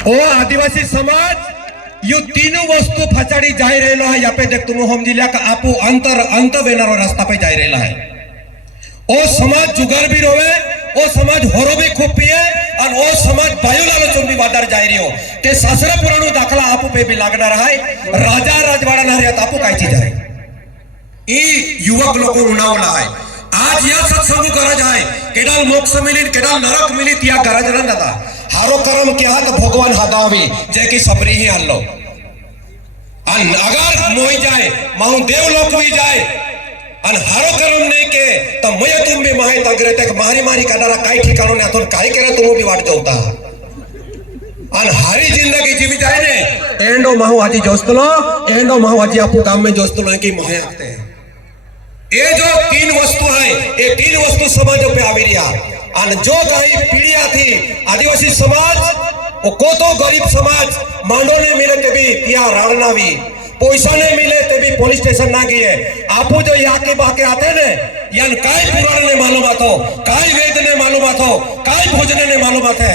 ओ आदिवासी समाज, यू तीनों वस्तु फचाड़ी जाई रहेलो है यहाँ पे देख तुम हम जिला का आपू अंतर, अंत बेनारो रास्ता पे जाई रहेला है ओ समाज जुगार भी रोवे, ओ समाज होरो भी खूब पिए और ओ समाज बायुलालो चुंबी वादार जाई रियो ते सासरा पुराणो दाखला आपू पे भी लागणार आहे. राजा राजवाडा ना रे आपू काय चीज़ आहे? ई युवक लोक उन्हावला आहे. आज या सत्संग गरज आहे. केडाल मोक्ष मिली केडाल नरक मिली त्या गरज न दादा थारो कर्म क्या है तो भगवान हदावी की सबरी ही हल्लो अन अगर मोहि जाए माऊ देव लोक भी जाए, अन हरो कर्म नहीं के तो मैं तुम भी माहित तगरे तो तक मारी मारी कडारा काय ठिकाणो ने अतुन काय करे तुम भी वाट जाऊता अन हरी ज़िंदगी जीवी जाए ने, एंडो माहू हाजी जोस्तलो, एंडो माहू हाजी आपको काम में जोस्तलो की मोहे आते हैं। ये जो तीन वस्तु है, ये तीन वस्तु समाज पे आवेरिया અને જો કઈ પીડિયાથી આદિવાસી સમાજ કોતો ગરીબ સમાજ માંડોને મિલે તે બી ત્યાં રાણનાવી પૈસાને મિલે તે બી પોલીસ સ્ટેશન ના ગઈએ આપો જો યાકે બાકે આતે ને યાન કાઈ પુરાણને માલુમ આતો કાઈ વેદને માલુમ આતો કાઈ ભોજનને માલુમ આતે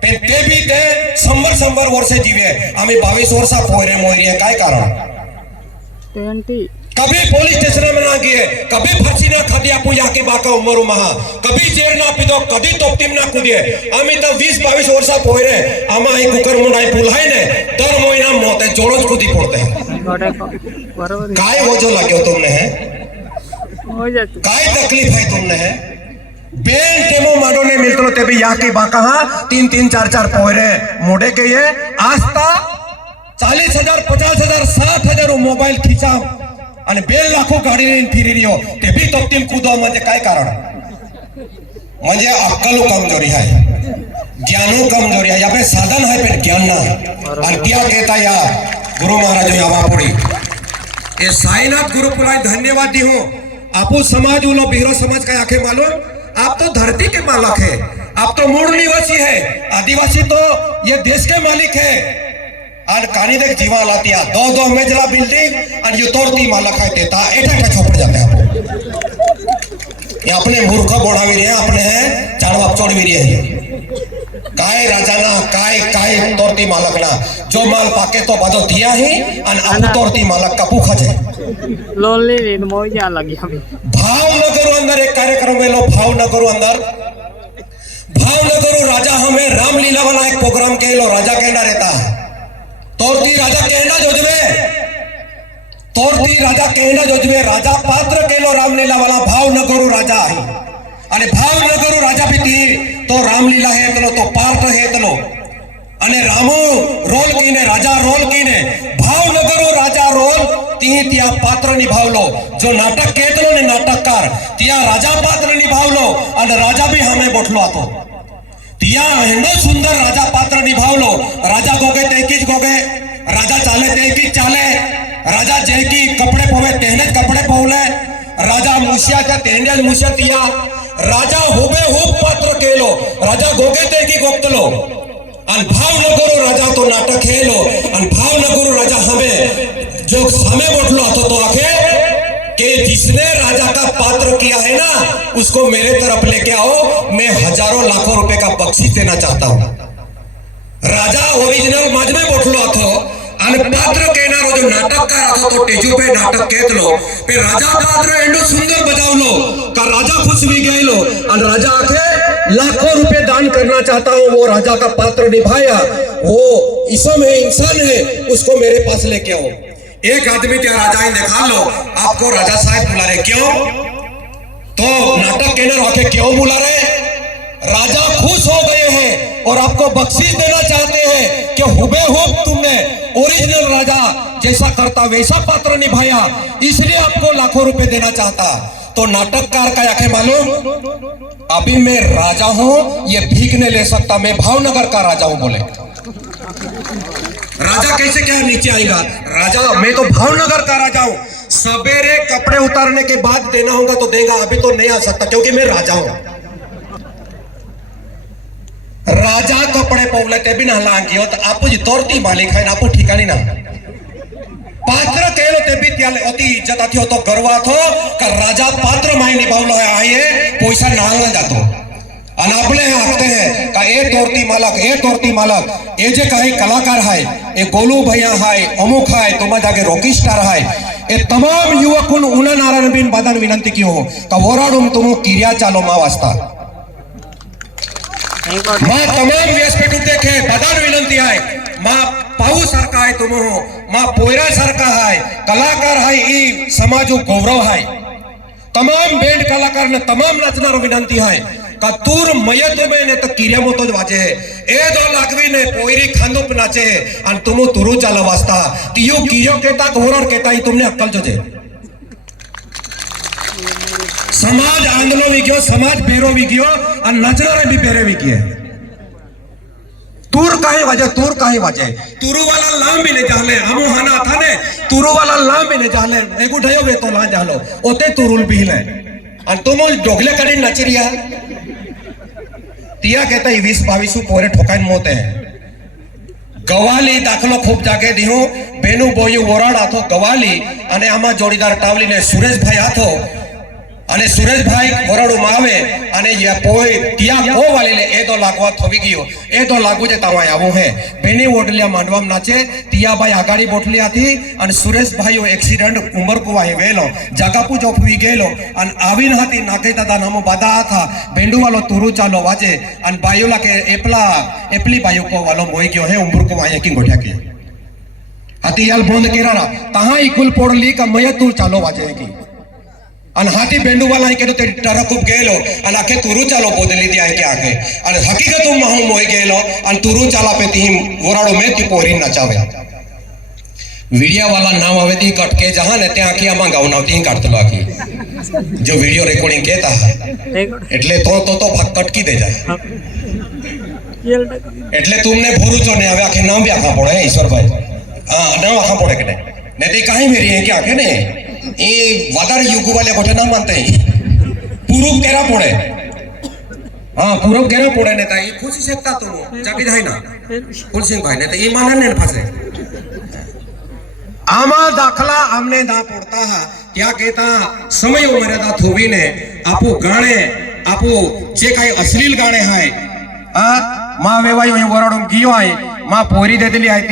તે બી તે સંબર સંબર વર્ષે જીવે અમે બાવીસ વર્ષા પોયરે મોયરીએ કાઈ કારણ 20 कभी पुलिस स्टेशन में ना गए कभी फांसी ना खादी आपू यहाँ के बाका उमर महा कभी जेल ना पीदो कभी तोपतीम ना कूदिए। आम्ही तर वीस बावीस वर्षा पोयरे आम्हा ही कुकर मुंडाई फुलाय ने, दर महीना मौत है जोड़ोच कूदी पड़ते हैं। काय वजह लगे हो तुमने, है? काय तकलीफ़ है तुमने, है? बेन टेमो माडो ने मिलतो ते भी यहाँ के बाका, हा, तीन तीन, चार चार पोयरे मोड़े के ये, आस्था, चालीस हज़ार, पचास हज़ार, साठ हज़ार मोबाईल खिचा। અને બે લાખો ગાડી રહ્યો તે કૂદવા માટે કારણ धन्यवाद दी हूँ आपो समाज उलो बिहरो समाज का आखे मालूम? आप तो धरती के मालक है. आप तो मूल निवासी है. आदिवासी तो ये देश के मालिक है. जीवा लाती है दो दो मेजला बिल्डिंग और ये तोड़ती मालक है देता। एठा एठा छोपड़ जाते हैं ये अपने मूर्ख बोढ़ावी रहे अपने हैं चाड़वाप चोड़ भी रहे काय राजाना काय काय तोरती मालकना जो माल पाके तो बाजो दिया ही आणि आपू तोरती मालक का भूखा છે लोनली रीड मौजा लगी अभी। भावनगर अंदर एक कार्यक्रम वेलो भावनगर अंदर। भावनगर राजा हमें रामलीला वाला एक प्रोग्राम के लो राजा कहना रहता है। તોરથી રાજા કહેના જોજવે તોરથી રાજા કહેના જોજવે રાજા પાત્ર કેલો રામલીલા વાળા ભાવનગર રાજા હે અને ભાવનગર રાજા પીતી તો રામલીલા હે તલો તો પાર્ટ હે તલો અને રામો રોલ કીને, રાજા રોલ કીને, ભાવનગર રાજા રોલ, તી ત્યાં પાત્ર નિભાવલો જો નાટક કેતલો ને નાટકકાર, ત્યાં રાજા પાત્ર નિભાવલો અને રાજા ભી હામે બોઠલો હતો ત્યાં એનો સુંદર રાજા પાત્ર નિભાવલો की चाले राजा जय की कपड़े पवे तेहने कपड़े पवले राजा मुसिया का तेहने मुसिया तिया राजा होबे हो पात्र केलो। राजा गोगे ते की गोप्तलो अन भाव न करो राजा तो नाटक खेलो अन भाव न करो राजा हमें। जो समय बटलो तो तो आखे, के जिसने राजा का पात्र किया है ना, उसको मेरे तरफ़ लेके आओ। मैं हज़ारों लाखों रुपए का बख्शी देना चाहता हूँ। राजा ओरिजिनल मज में बोटलो तो અને પાત્ર કહેનારો જો નાટકકાર હતો તો ટેજુ पे નાટક કેતલો पे राजा पात्र एंडो सुंदर बजावलो का राजा खुश भी गएलो और राजा आखे लाखों रुपए दान करना चाहता हूं वो राजा का पात्र निभाया वो इसम है इंसान है उसको मेरे पास लेके आओ एक आदमी क्या राजा ही दिखा लो आपको राजा साहब बुला रहे क्यों तो नाटक कहना आके क्यों बुला रहे राजा खुश हो गए हैं और आपको बख्शीश देना चाहते हैं कि हुबेहूब तुमने ओरिजिनल राजा, जैसा करता वैसा पात्र निभाया, इसलिए आपको लाखों रुपए देना चाहता। तो नाटककार का आखे मालूम, अभी मैं राजा हूँ, ये भीख नहीं ले सकता, मैं भावनगर का राजा हूँ बोले। राजा कैसे क्या नीचे आएगा? राजा, मैं तो भावनगर का राजा हूँ। सवेरे कपड़े उतारने के बाद देना होगा तो देगा, अभी तो नहीं आ सकता, क्योंकि मैं राजा हूँ राजा कपडे पवले ते बी नाला अंगी होत. आपूजी तोरती मालिक आहे आपू ठिकाणी ना. पात्र केलो ते बी त्याला अति इज़्ज़त थियो तो गर्व थो, का राजा पात्र माही निभावलो आहे आहे पैसा नाळला जातो. आणि आपले हे हैं, का ए तोरती मालक, ए तोरती मालक हे जे काही कलाकार आहे ए गोलू भैया आहे अमुक आहे तुम्हा जागे रॉकी स्टार आहे ए तमाम युवकुन उन्हा नारायण बिन बदन विनंती की हो, का ओराडून तुम किर्या चालो मा માં તમામ व्यासपीठात बदान विनंती आहे मा पाऊ सारखा आहे तुम्ही, मा पोयरा सारखा आहे कलाकार आहे ई समाजो गौरव आहे तमाम बेंड कलाकारने तमाम रचनारो विनंती आहे का मयत में ने तो किरिया मोतो वाजे है। ए दो लागवी ने पोयरी खांदो पे नाचे है, अन तुमो तुरु चाला वास्ता तियो किरियो केता कोरर केता ही तुमने अक्कल जोजे समाज आंदोलन भी क्यों, समाज पेरो भी क्यों, और नज़रों भी पेरे भी किए। तुर कहीं वजह तुर कहीं वजह तुरु वाला लाम भी नहीं जाले हमु हाना था ने। तुरु वाला लाम भी नहीं जाले एक उठायो वे तो ना जालो ओते तुरुल भी ले और तुम उस डोगले करी नचरिया तिया कहता है विश भाविशु पौरे ठोकाई मोते हैं। गवाली दाखलो खूब जाके दियो। बेनु बोयो वोरा डाथो गवाली, अने आमा जोड़ीदार टावली ने सुरेश भाई आथो અને સુરેશભાઈ વરાડુમાં આવે અને પોય ત્યાં પો વાલીને એ તો લાગવા થવી ગયો. એ તો લાગુ છે તવાય આવું હે. બેની ઓટલિયા માંડવામ નાચે તિયાભાઈ આગાડી બોટલી હતી અને સુરેશભાઈઓ એક્સિડન્ટ ઉમરકુવાએ વેલો. જગાપુ જોફવી ગયેલો. અને આવીને હતી નાગે દાદા નામો બાદા હતા. ભેંડુવાલો તુરુ ચાલો વાજે. અને બાયુલા કે એપલા, એપલી બાયુ કો વાલો મોઈ ગયો હે, ઉમરકુવા વાય કિંગ ગોઠ્યા કે. હતી યાલ બંધ કેરારા તહાં ઇકુલ પોડલી કા મયતુર ચાલો વાજે કી हाटी बेंडू वाला के तो ते टरकुप गेलो, अन आके तुरु चालो बदली दिया के आके अन हकीकत तुम महु मोय गेलो, अन तुरु चाला पे तिम वोराडो में ती पोरी नचावे वीडियो वाला नाम आवे कट के, जहाँ ने ते आके अमा गाउ नाव ती काट लो आके जो वीडियो रिकॉर्डिंग केता है એટલે તો તો તો ભક કટ કી દે જાય એટલે તુમને ભોરુ છો ને હવે આખે નામ ભી આખા પડે ઈશ્વરભાઈ હા નામ આખા પડે કે નહીં ને તે કાઈ મેરી હે કે એ વધારે યુગુ વાલે કોઠે ના માનતે પૂરું કેરા પડે. હા, પૂરું કેરા પડે ને તા એ ખુશી શકતા તો જાગી થાય ના ફુલસિંહ ભાઈ ને તો એ માને ને ફાસે. આમાં દાખલા અમને ના પડતા હા. ત્યાં કહેતા, સમય મર્યાદા થોવીને, આપો ગાણે, આપો જે કાંઈ અશ્લીલ ગાણે હાય. આ માં વેવાયો અહીં વરાડું ગયો આય. માં પોરી દેતેલી આય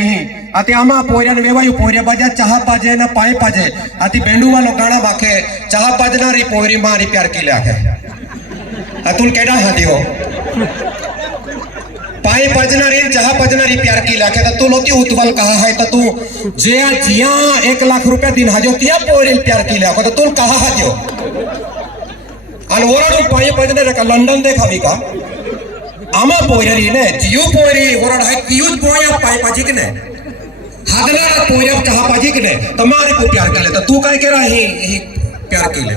તી આતે આમાં પોર્યાને વેવાયું પોર્યા બાજા ચાહ પાજે ને પાય પાજે આથી બેંડુ વાલો ગાણા બાકે ચાહ પાજનારી પોરી મારી પ્યાર કી લાગે આ તું કેડા હાથીઓ पाए पजनारी जहा पजनारी प्यार की लाखे तो तू लोती उतवल कहा है तो तू जिया जिया एक लाख रुपया दिन हाजो तिया पोरेल प्यार की लाखो तो तू कहा हाजो आणि ओरडून पाय पजनारे का लंडन देखावी का आमा पोयरी ने जियो पोयरी ओरड है कियूज पोया पाय पाजी की ने हागला पोया चहा पाजी की ने तुम्हारे को प्यार कर ले तो तू काय करा ही ही प्यार की ले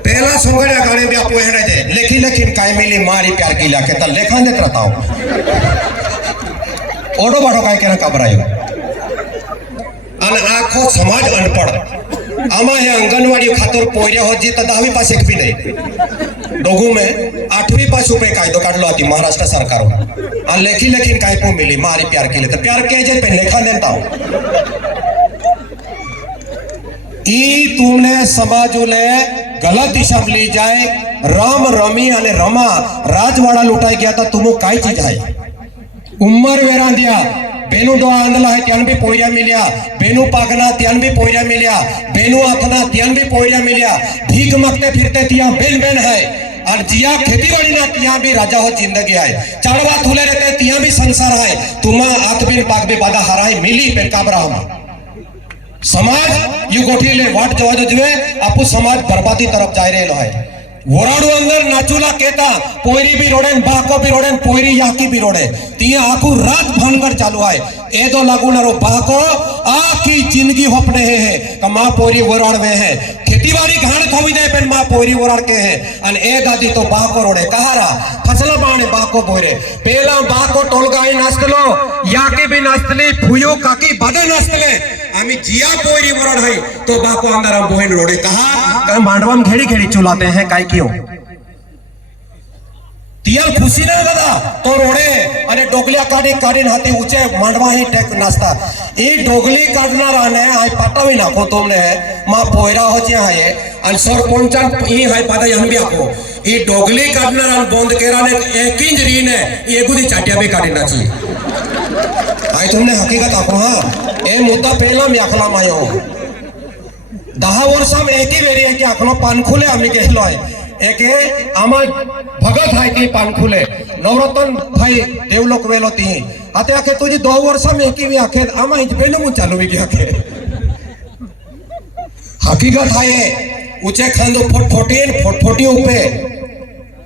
पहला सोंगड़िया गाने भी आपको है जे लेखी लेकिन काय मिली मारी प्यार की लाके त लेखा ने करता हूं ओडो बाडो काय केना कबरायो અને આખો સમાજ અનપડ આમાં હે અંગનવાડી ખાતર પોર્યા હોત જે તો દહાવી પાસે એક બી નહીં ડોગુ મેં આઠમી પાસ ઉપર કાયદો કાઢલો હતી મહારાષ્ટ્ર સરકારો આ લેખી લેખીને કાંઈ પણ મિલી મારી પ્યાર કી લે તો પ્યાર કે છે પણ લેખા દેતા હું ઈ તુમને સમાજુને ગલત દિશામાં લઈ જાય રામ રમી અને રમા રાજવાડા લૂંટાઈ ગયા તો તુમો કાઈ ચીજ હાય ઉંમર વેરાંધ્યા બેનું ડોળા આંદલા હે ત્યાં બી પોયરા મિલ્યા બેનું પાગના ત્યાં બી પોયરા મિલ્યા બેનું હાથના ત્યાં બી પોયરા મિલ્યા ભીખ માંગતે ફિરતે ત્યાં બેન બેન હૈ और जिया खेती ना ત્યાં બી રાજા હો જિંદગી આય ચડવા થુલે રહેતે ત્યાં બી સંસાર હાય તુમા આત બિન પાક બી બાદા હરાય મિલી બેન કાબરામાં સમાજ યુ ગોઠી લે વાટ જવા જોઈએ આપુ સમાજ બરબાદી તરફ જઈ રહેલો હોય વોરાડુ અંદર નાચુલા કેતા પોયરી બી રોડે ને બાકો બી રોડે ને પોયરી યાકી બી રોડે ત્યાં આખું રાત ભાનગઢ ચાલુ હોય એ તો લાગુનારો બાકો આખી જિંદગી હોપને હે હે કે માં પોયરી વોરાડ વે હે ખેતીવાડી ઘાણ થોવી દે પેન માં પોયરી વોરાડ કે હે અને એ દાદી તો બાકો રોડે કહારા ફસલા બાણે બાકો પોયરે પેલા બાકો ટોલગાઈ નાસ્તલો યાકી બી નાસ્તલી ફુયો કાકી બાદે નાસ્તલે हमें जिया पोरी मरण है तो बापो अंदर बहन रोड़े कहा मांडवा में घेड़ी घेड़ी चुलाते हैं काई क्यों तियल खुशी ना दादा तो रोडे अरे डोगलिया काढी काढीन नाते उचे मांडवा ही टेक नाचता ही डोगली काटना रहने आई पता भी ना को तुमने मा पोयरा है अन सर सरपंचान ही है पता यम भी आपको ही डोगली काढणार आण बंद केरा ने एक इंजरी केराने एकिंज रीने एगुदी चाट्या बी काढीनाची आई तुमने हकीकत आखोहा ए मुद्दा पेला मी आखला मायो दहा वर्षा में एक ही वेरी है कि आखलो पान खुले आमी कहलो है एक है भगत है कि पान खुले। नवरतन भाई देवलोक वेलो तीन आते आखे तुझे दो वर्षा में एक ही भी आखे। आमा इंच पेलो मुझ चालू भी क्या हकीकत है ये ऊँचे खंडो फोट फोटीन ऊपर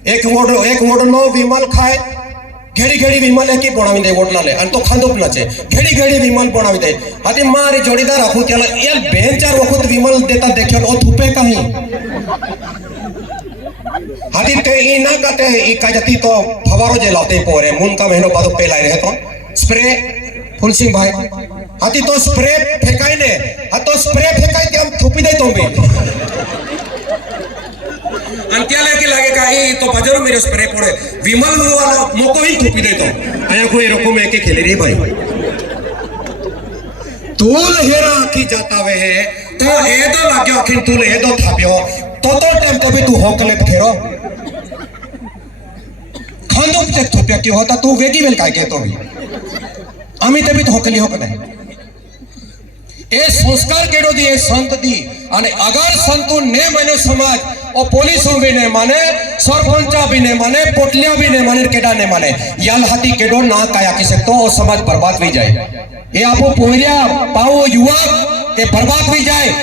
एक वोट एक वोट नौ विमल खाए। ઘેડી ઘેડી વિમલ એકી બનાવી દે ઓટલાને અને તો ખાંદોપ નચે ઘેડી ઘેડી વિમલ બનાવી દે આથી મારી જોડીદાર આખું ત્યાં એ બેન ચાર વખત વિમલ દેતા દેખ્યો ઓ થૂપે કહી હાથી તે ઈ ના કાતે ઈ કાજતી તો ફવારો જે લાવતે પોરે મુન કા મહિનો બાદો પેલાય રહે તો સ્પ્રે ફુલસિંહ ભાઈ હાથી તો સ્પ્રે ફેંકાય ને આ તો સ્પ્રે ફેંકાય કે આમ થૂપી દે તો બી અને ત્યાં લાગે લાગે કે એ તો બજારો મેરે સ્પ્રે પડે વિમલ વાળો મોકો ही થૂપી દેતો અહીંયા કોઈ રકમ એકે ખેલી રહી ભાઈ તૂલ હેરા આખી જાતા વે હે તો એ તો લાગ્યો આખી તૂલ એ તો થાપ્યો તો તો ટાઈમ તે બી તું હોકલે ફેરો ખાંદો તે થૂપ્યા કે હોતા તું વેગી વેલ કાય કેતો બી આમી તે બી તો હોકલી હોક નહીં એ સંસ્કાર કેડો દી, એ સંત દી. અને અગર સંતુ ને મને સમાજ, ઓ પોલીસો બી ને માને, સરપંચા બી ને માને પોટલિયા બી ને મને, કેડા ને માને. યાલ હાથી કેડો ના કાયા કે તો ઓ સમાજ બરબાદ થઈ જાય. એ આપો પોહર્યા પાવો યુવા એ બરબાદ થઈ જાય.